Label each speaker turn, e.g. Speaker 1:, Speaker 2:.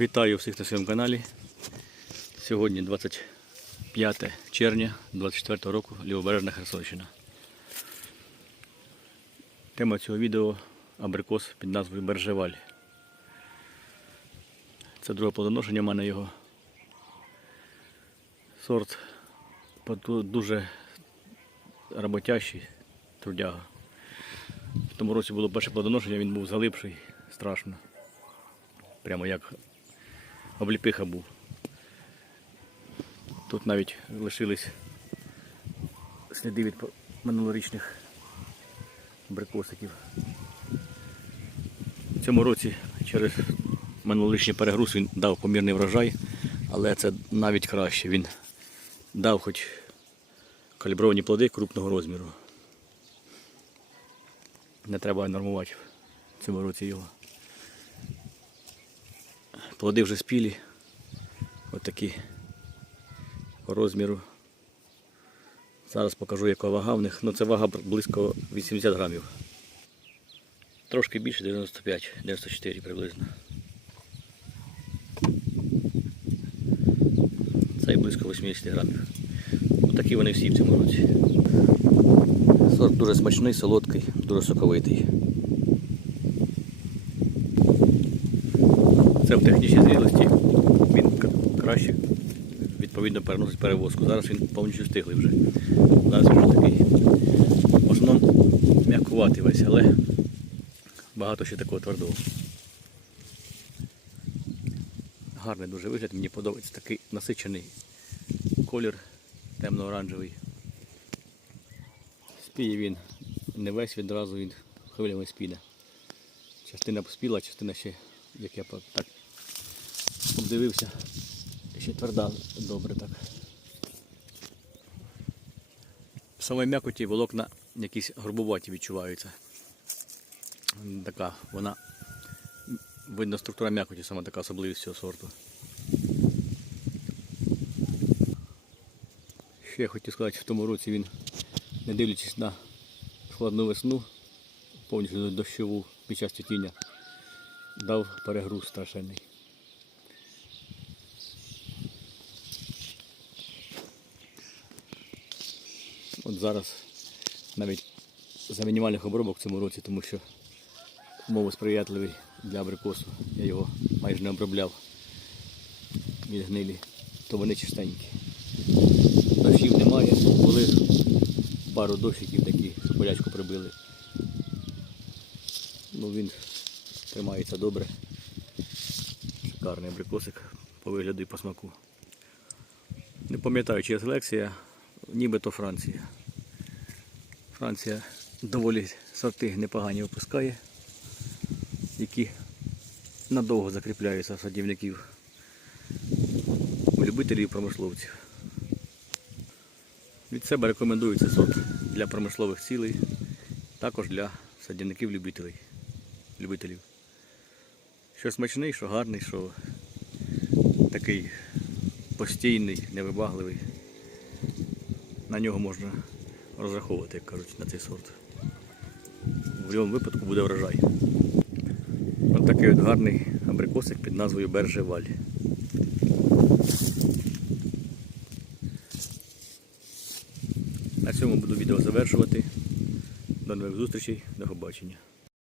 Speaker 1: Вітаю всіх на своєму каналі. Сьогодні 25 червня 24 року, Лівобережна Херсонщина. Тема цього відео абрикос під назвою Бержеваль. Це друге плодоношення в мене його. Сорт дуже роботящий, трудяга. В тому році було перше плодоношення, він був залипший, страшно. Прямо як обліпиха був. Тут навіть лишились сліди від минулорічних абрикосиків. В цьому році через минулорічний перегруз він дав помірний врожай, але це навіть краще. Він дав хоч калібровані плоди крупного розміру. Не треба нормувати в цьому році його. Плоди вже спілі. Ось такі по розміру. Зараз покажу, яка вага в них. Ну це вага близько 80 грамів. Трошки більше 95, 94 приблизно. Це близько 80 грамів. Ось такі вони всі в цьому році. Сорт дуже смачний, солодкий, дуже соковитий. Це в технічній зрілості він краще відповідно переносить перевозку. Зараз він повністю стиглий вже. Зараз він вже такий. В основному м'якуватий весь, але багато ще такого твердого. Гарний дуже вигляд, мені подобається такий насичений колір темно-оранжевий. Спіє він не весь відразу, він хвилями спіде. Частина поспіла, частина ще, як я по- так обдивився, ще тверда добре так. В самій м'якоті волокна якісь грубуваті відчуваються. Така вона, видно, структура м'якоті, саме така особливість цього сорту. Ще я хотів сказати, в тому році він, не дивлячись на складну весну, повністю дощову під час цвітіння, дав перегруз страшенний. От зараз навіть за мінімальних обробок в цьому році, тому що умови сприятливі для абрикосу, я його майже не обробляв від гнилі, то вони чистенькі. Дощів немає, були пару дощиків такі, що болячку прибили. Ну він тримається добре. Шикарний абрикосик по вигляду і по смаку. Не пам'ятаю, чи є селекція, нібито Франція. Франція доволі сорти непогані випускає, які надовго закріпляються садівників, любителів і промисловців. Від себе рекомендую цей сорт для промислових цілей, також для садівників-любителів. любителів. Що смачний, що гарний, що такий постійний, невибагливий. На нього можна розраховувати, як кажуть, на цей сорт. В будь-якому випадку буде врожай. Ось такий от гарний абрикосик під назвою Бержеваль. На цьому буду відео завершувати. До нових зустрічей, до побачення.